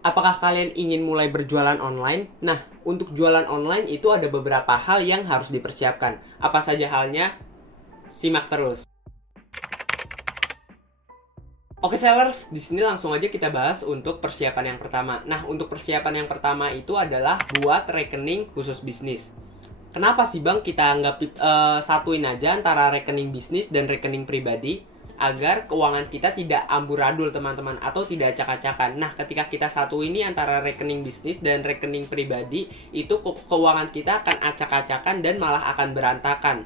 Apakah kalian ingin mulai berjualan online? Nah, untuk jualan online itu ada beberapa hal yang harus dipersiapkan. Apa saja halnya? Simak terus. Oke sellers, di sini langsung aja kita bahas untuk persiapan yang pertama. Nah, untuk persiapan yang pertama itu adalah buat rekening khusus bisnis. Kenapa sih Bang kita nggak satuin aja antara rekening bisnis dan rekening pribadi? Agar keuangan kita tidak amburadul teman-teman, atau tidak acak-acakan. Nah, ketika kita satu ini antara rekening bisnis dan rekening pribadi, itu keuangan kita akan acak-acakan dan malah akan berantakan.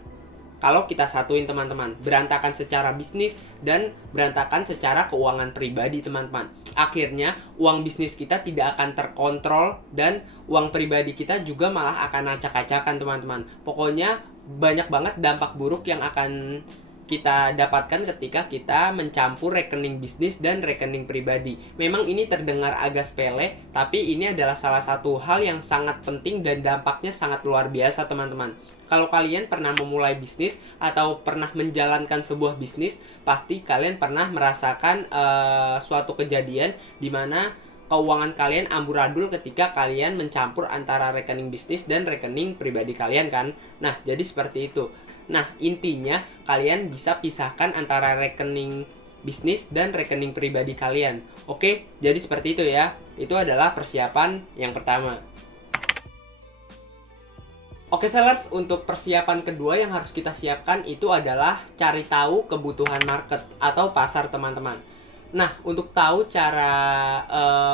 Kalau kita satuin teman-teman, berantakan secara bisnis dan berantakan secara keuangan pribadi teman-teman. Akhirnya uang bisnis kita tidak akan terkontrol dan uang pribadi kita juga malah akan acak-acakan teman-teman. Pokoknya banyak banget dampak buruk yang akan kita dapatkan ketika kita mencampur rekening bisnis dan rekening pribadi. Memang ini terdengar agak sepele, tapi ini adalah salah satu hal yang sangat penting dan dampaknya sangat luar biasa teman-teman. Kalau kalian pernah memulai bisnis atau pernah menjalankan sebuah bisnis, pasti kalian pernah merasakan suatu kejadian di mana keuangan kalian amburadul ketika kalian mencampur antara rekening bisnis dan rekening pribadi kalian kan. Nah, jadi seperti itu. Nah, intinya kalian bisa pisahkan antara rekening bisnis dan rekening pribadi kalian. Oke, jadi seperti itu ya. Itu adalah persiapan yang pertama. Oke sellers, untuk persiapan kedua yang harus kita siapkan itu adalah cari tahu kebutuhan market atau pasar teman-teman. Nah, untuk tahu cara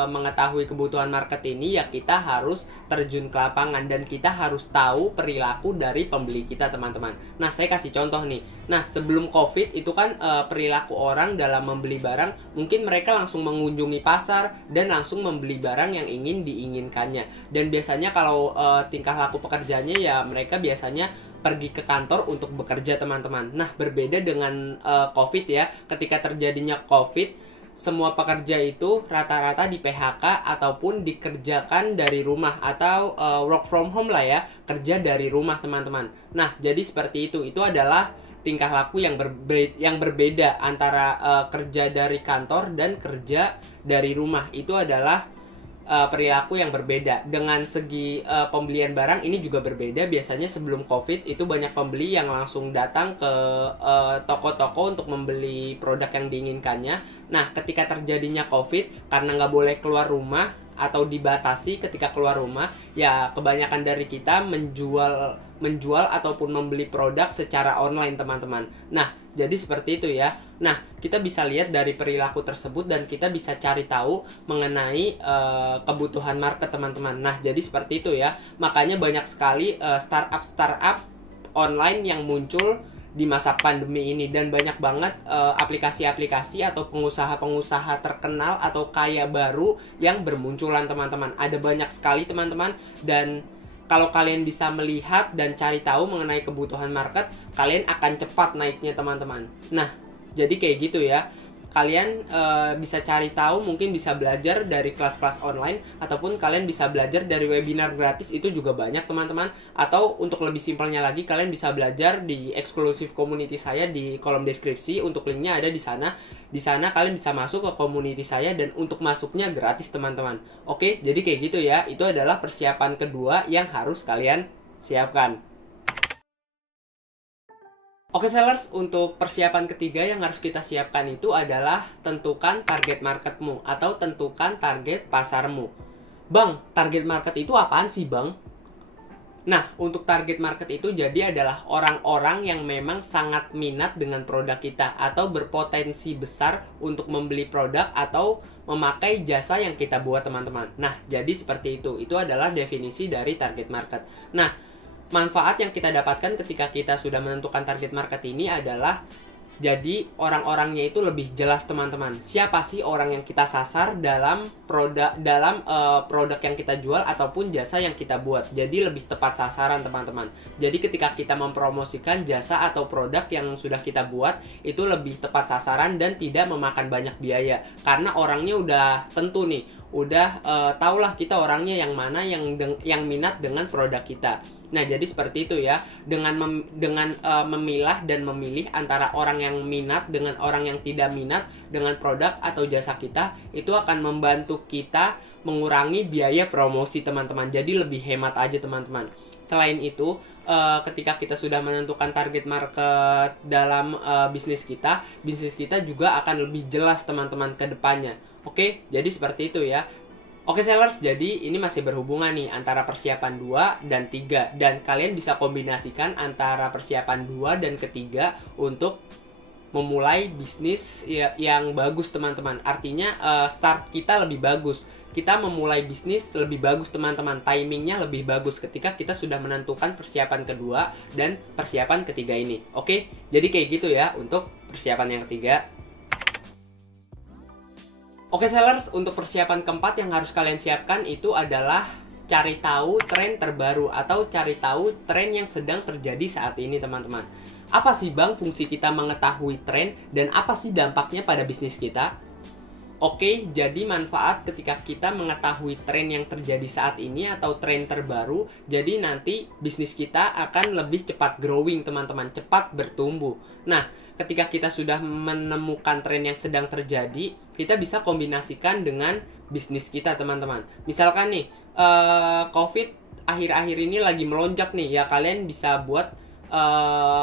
mengetahui kebutuhan market ini, ya kita harus terjun ke lapangan dan kita harus tahu perilaku dari pembeli kita teman-teman. Nah, saya kasih contoh nih. Nah, sebelum COVID itu kan perilaku orang dalam membeli barang, mungkin mereka langsung mengunjungi pasar dan langsung membeli barang yang ingin diinginkannya. Dan biasanya kalau tingkah laku pekerjaannya ya mereka biasanya pergi ke kantor untuk bekerja teman-teman. Nah, berbeda dengan COVID ya, ketika terjadinya COVID, semua pekerja itu rata-rata di PHK ataupun dikerjakan dari rumah atau work from home lah ya, kerja dari rumah teman-teman. Nah, jadi seperti itu. Itu adalah tingkah laku yang berbeda antara kerja dari kantor dan kerja dari rumah. Itu adalah perilaku yang berbeda. Dengan segi pembelian barang ini juga berbeda. Biasanya sebelum COVID itu banyak pembeli yang langsung datang ke toko-toko untuk membeli produk yang diinginkannya. Nah, ketika terjadinya COVID, karena nggak boleh keluar rumah atau dibatasi ketika keluar rumah, ya kebanyakan dari kita menjual ataupun membeli produk secara online teman-teman. Nah, jadi seperti itu ya. Nah, kita bisa lihat dari perilaku tersebut dan kita bisa cari tahu mengenai kebutuhan market teman-teman. Nah, jadi seperti itu ya. Makanya banyak sekali startup online yang muncul di masa pandemi ini, dan banyak banget aplikasi-aplikasi atau pengusaha-pengusaha terkenal atau kaya baru yang bermunculan teman-teman. Ada banyak sekali teman-teman, dan kalau kalian bisa melihat dan cari tahu mengenai kebutuhan market, kalian akan cepat naiknya teman-teman. Nah, jadi kayak gitu ya. Kalian bisa cari tahu, mungkin bisa belajar dari kelas-kelas online, ataupun kalian bisa belajar dari webinar gratis, itu juga banyak teman-teman. Atau untuk lebih simpelnya lagi, kalian bisa belajar di eksklusif community saya di kolom deskripsi. Untuk linknya ada di sana. Di sana kalian bisa masuk ke community saya, dan untuk masuknya gratis teman-teman. Oke, jadi kayak gitu ya. Itu adalah persiapan kedua yang harus kalian siapkan. Oke sellers, untuk persiapan ketiga yang harus kita siapkan itu adalah tentukan target marketmu atau tentukan target pasarmu. Bang, target market itu apaan sih bang? Nah, untuk target market itu jadi adalah orang-orang yang memang sangat minat dengan produk kita atau berpotensi besar untuk membeli produk atau memakai jasa yang kita buat teman-teman. Nah, jadi seperti itu. Itu adalah definisi dari target market. Nah, manfaat yang kita dapatkan ketika kita sudah menentukan target market ini adalah jadi orang-orangnya itu lebih jelas teman-teman. Siapa sih orang yang kita sasar dalam produk yang kita jual ataupun jasa yang kita buat. Jadi lebih tepat sasaran teman-teman. Jadi ketika kita mempromosikan jasa atau produk yang sudah kita buat, itu lebih tepat sasaran dan tidak memakan banyak biaya. Karena orangnya udah tentu nih, udah tahulah kita orangnya yang mana yang minat dengan produk kita. Nah, jadi seperti itu ya. Dengan memilah dan memilih antara orang yang minat dengan orang yang tidak minat dengan produk atau jasa kita, itu akan membantu kita mengurangi biaya promosi teman-teman. Jadi lebih hemat aja teman-teman. Selain itu, ketika kita sudah menentukan target market dalam bisnis kita juga akan lebih jelas teman-teman ke depannya. Oke, jadi seperti itu ya. Oke sellers, jadi ini masih berhubungan nih antara persiapan 2 dan 3. Dan kalian bisa kombinasikan antara persiapan 2 dan ketiga untuk memulai bisnis yang bagus teman-teman. Artinya start kita lebih bagus. Kita memulai bisnis lebih bagus teman-teman. Timingnya lebih bagus ketika kita sudah menentukan persiapan kedua dan persiapan ketiga ini. Oke, jadi kayak gitu ya untuk persiapan yang ketiga. Oke sellers, untuk persiapan keempat yang harus kalian siapkan itu adalah cari tahu tren terbaru atau cari tahu tren yang sedang terjadi saat ini teman-teman. Apa sih bang fungsi kita mengetahui tren dan apa sih dampaknya pada bisnis kita? Oke, jadi manfaat ketika kita mengetahui tren yang terjadi saat ini atau tren terbaru, jadi nanti bisnis kita akan lebih cepat growing teman-teman, cepat bertumbuh. Nah, ketika kita sudah menemukan tren yang sedang terjadi, kita bisa kombinasikan dengan bisnis kita teman-teman. Misalkan nih, COVID akhir-akhir ini lagi melonjak nih, ya kalian bisa buat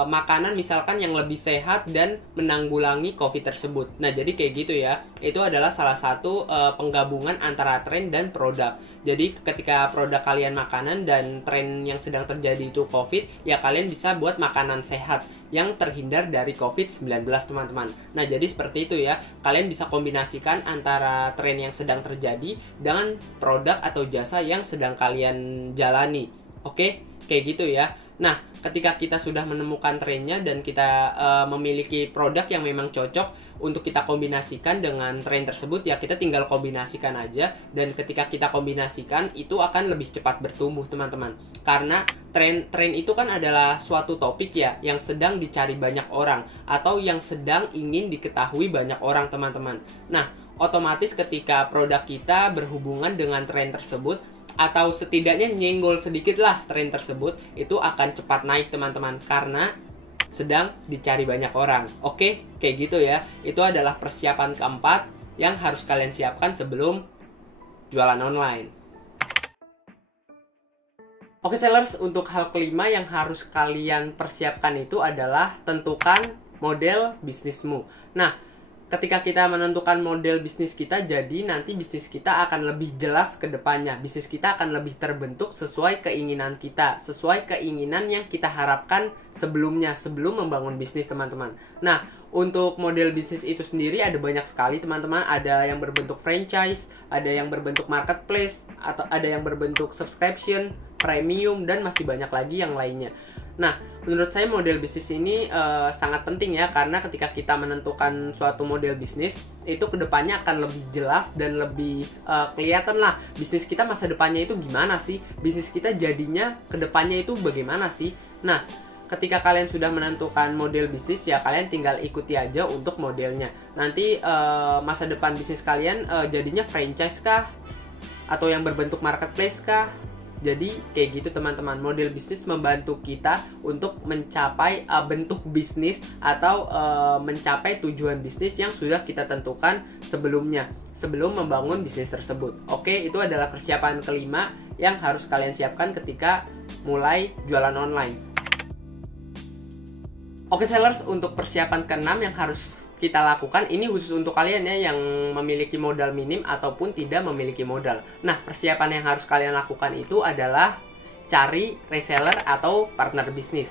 makanan misalkan yang lebih sehat dan menanggulangi COVID tersebut. Nah, jadi kayak gitu ya. Itu adalah salah satu penggabungan antara tren dan produk. Jadi ketika produk kalian makanan dan tren yang sedang terjadi itu COVID, ya kalian bisa buat makanan sehat yang terhindar dari COVID-19 teman-teman. Nah, jadi seperti itu ya. Kalian bisa kombinasikan antara tren yang sedang terjadi dengan produk atau jasa yang sedang kalian jalani. Oke, kayak gitu ya. Nah, ketika kita sudah menemukan trennya dan kita memiliki produk yang memang cocok untuk kita kombinasikan dengan tren tersebut, ya kita tinggal kombinasikan aja. Dan ketika kita kombinasikan, itu akan lebih cepat bertumbuh teman-teman. Karena tren itu kan adalah suatu topik ya, yang sedang dicari banyak orang atau yang sedang ingin diketahui banyak orang teman-teman. Nah, otomatis ketika produk kita berhubungan dengan tren tersebut, atau setidaknya nyenggol sedikit lah tren tersebut, itu akan cepat naik teman-teman karena sedang dicari banyak orang. Oke, kayak gitu ya. Itu adalah persiapan keempat yang harus kalian siapkan sebelum jualan online. Oke sellers, untuk hal kelima yang harus kalian persiapkan itu adalah tentukan model bisnismu. Nah, ketika kita menentukan model bisnis kita, jadi nanti bisnis kita akan lebih jelas ke depannya. Bisnis kita akan lebih terbentuk sesuai keinginan kita, sesuai keinginan yang kita harapkan sebelumnya, sebelum membangun bisnis teman-teman. Nah, untuk model bisnis itu sendiri ada banyak sekali teman-teman. Ada yang berbentuk franchise, ada yang berbentuk marketplace, atau ada yang berbentuk subscription, premium, dan masih banyak lagi yang lainnya. Nah, menurut saya model bisnis ini sangat penting ya, karena ketika kita menentukan suatu model bisnis, itu kedepannya akan lebih jelas dan lebih kelihatan lah bisnis kita masa depannya itu gimana sih, bisnis kita jadinya kedepannya itu bagaimana sih. Nah, ketika kalian sudah menentukan model bisnis, ya kalian tinggal ikuti aja untuk modelnya. Nanti masa depan bisnis kalian jadinya franchise kah? Atau yang berbentuk marketplace kah? Jadi kayak gitu teman-teman, model bisnis membantu kita untuk mencapai bentuk bisnis atau mencapai tujuan bisnis yang sudah kita tentukan sebelumnya, sebelum membangun bisnis tersebut. Oke, itu adalah persiapan kelima yang harus kalian siapkan ketika mulai jualan online. Oke sellers, untuk persiapan keenam yang harus kita lakukan, ini khusus untuk kalian ya yang memiliki modal minim ataupun tidak memiliki modal. Nah, persiapan yang harus kalian lakukan itu adalah cari reseller atau partner bisnis.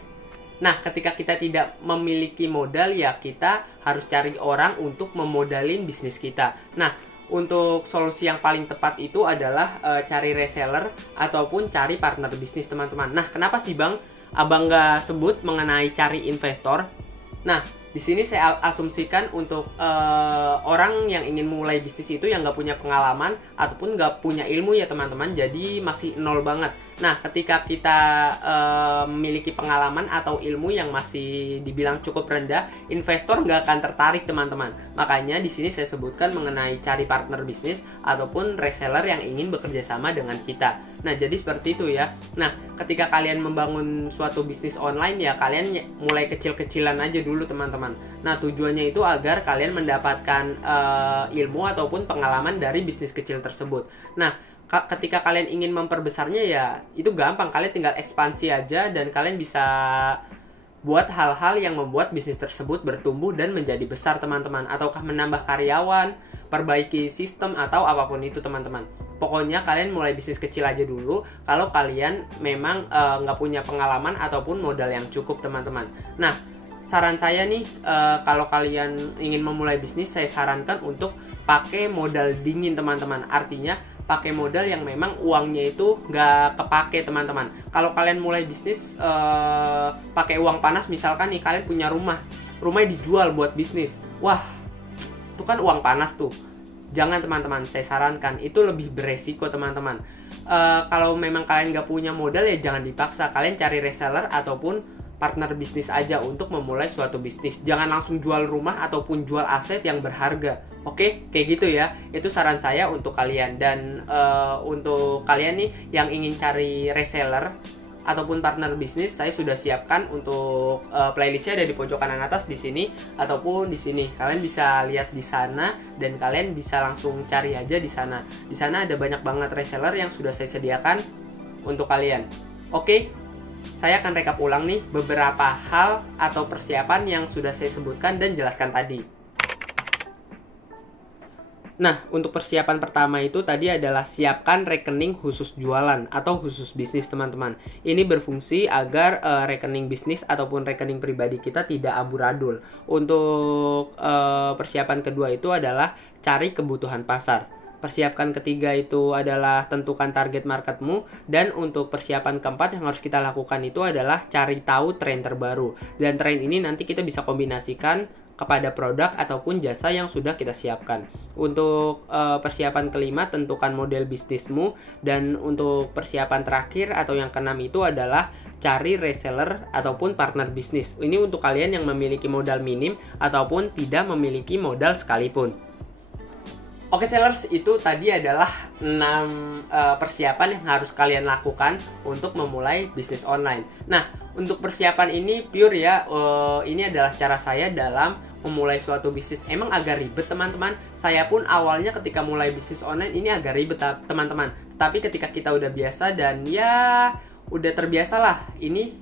Nah, ketika kita tidak memiliki modal, ya kita harus cari orang untuk memodalin bisnis kita. Nah, untuk solusi yang paling tepat itu adalah cari reseller ataupun cari partner bisnis teman-teman. Nah, kenapa sih bang abang nggak sebut mengenai cari investor? Nah, di sini saya asumsikan untuk orang yang ingin mulai bisnis itu yang nggak punya pengalaman ataupun nggak punya ilmu ya teman-teman, jadi masih nol banget. Nah, ketika kita memiliki pengalaman atau ilmu yang masih dibilang cukup rendah, investor nggak akan tertarik teman-teman. Makanya di sini saya sebutkan mengenai cari partner bisnis ataupun reseller yang ingin bekerja sama dengan kita. Nah, jadi seperti itu ya. Nah, ketika kalian membangun suatu bisnis online, ya kalian mulai kecil-kecilan aja dulu teman-teman. teman-teman. Nah, tujuannya itu agar kalian mendapatkan ilmu ataupun pengalaman dari bisnis kecil tersebut. Nah, ketika kalian ingin memperbesarnya ya itu gampang, kalian tinggal ekspansi aja dan kalian bisa buat hal-hal yang membuat bisnis tersebut bertumbuh dan menjadi besar teman-teman, ataukah menambah karyawan, perbaiki sistem, atau apapun itu teman-teman. Pokoknya kalian mulai bisnis kecil aja dulu kalau kalian memang nggak punya pengalaman ataupun modal yang cukup teman-teman. Nah, saran saya nih, kalau kalian ingin memulai bisnis, saya sarankan untuk pakai modal dingin teman-teman. Artinya pakai modal yang memang uangnya itu nggak kepake teman-teman. Kalau kalian mulai bisnis pakai uang panas, misalkan nih kalian punya rumahnya dijual buat bisnis, wah itu kan uang panas tuh. Jangan teman-teman, saya sarankan itu lebih beresiko teman-teman. Kalau memang kalian nggak punya modal ya jangan dipaksa, kalian cari reseller ataupun partner bisnis aja untuk memulai suatu bisnis. Jangan langsung jual rumah ataupun jual aset yang berharga. Oke, kayak gitu ya. Itu saran saya untuk kalian. Dan untuk kalian nih yang ingin cari reseller ataupun partner bisnis, saya sudah siapkan untuk playlistnya ada di pojok kanan atas di sini ataupun di sini. Kalian bisa lihat di sana dan kalian bisa langsung cari aja di sana. Di sana ada banyak banget reseller yang sudah saya sediakan untuk kalian. Oke. Saya akan rekap ulang nih beberapa hal atau persiapan yang sudah saya sebutkan dan jelaskan tadi. Nah, untuk persiapan pertama itu tadi adalah siapkan rekening khusus jualan atau khusus bisnis teman-teman. Ini berfungsi agar rekening bisnis ataupun rekening pribadi kita tidak amburadul. Untuk persiapan kedua itu adalah cari kebutuhan pasar. Persiapan ketiga itu adalah tentukan target marketmu. Dan untuk persiapan keempat yang harus kita lakukan itu adalah cari tahu tren terbaru. Dan tren ini nanti kita bisa kombinasikan kepada produk ataupun jasa yang sudah kita siapkan. Untuk persiapan kelima, tentukan model bisnismu. Dan untuk persiapan terakhir atau yang keenam itu adalah cari reseller ataupun partner bisnis. Ini untuk kalian yang memiliki modal minim ataupun tidak memiliki modal sekalipun. Oke sellers, itu tadi adalah 6 persiapan yang harus kalian lakukan untuk memulai bisnis online. Nah, untuk persiapan ini pure ya, ini adalah cara saya dalam memulai suatu bisnis. Emang agak ribet teman-teman. Saya pun awalnya ketika mulai bisnis online ini agak ribet teman-teman. Tapi ketika kita udah biasa dan ya udah terbiasa lah, ini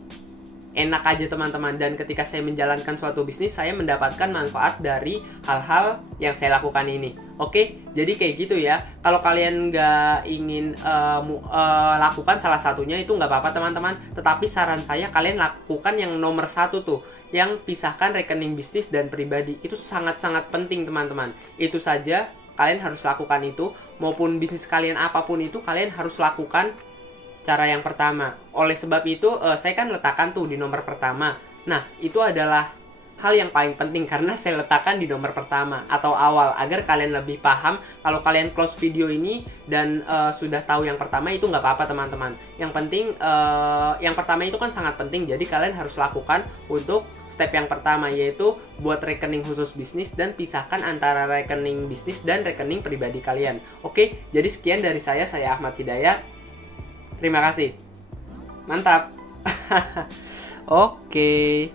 enak aja teman-teman. Dan ketika saya menjalankan suatu bisnis, saya mendapatkan manfaat dari hal-hal yang saya lakukan ini. Oke, jadi kayak gitu ya. Kalau kalian nggak ingin lakukan salah satunya itu nggak apa-apa teman-teman. Tetapi saran saya kalian lakukan yang nomor 1 tuh, yang pisahkan rekening bisnis dan pribadi. Itu sangat-sangat penting teman-teman. Itu saja kalian harus lakukan itu. Maupun bisnis kalian apapun itu kalian harus lakukan cara yang pertama. Oleh sebab itu saya kan letakkan tuh di nomor pertama. Nah, itu adalah hal yang paling penting karena saya letakkan di nomor pertama atau awal agar kalian lebih paham. Kalau kalian close video ini dan sudah tahu yang pertama itu nggak apa-apa teman-teman. Yang penting yang pertama itu kan sangat penting. Jadi kalian harus lakukan untuk step yang pertama, yaitu buat rekening khusus bisnis dan pisahkan antara rekening bisnis dan rekening pribadi kalian. Oke, jadi sekian dari saya Ahmad Hidayat. Terima kasih. Mantap. Oke.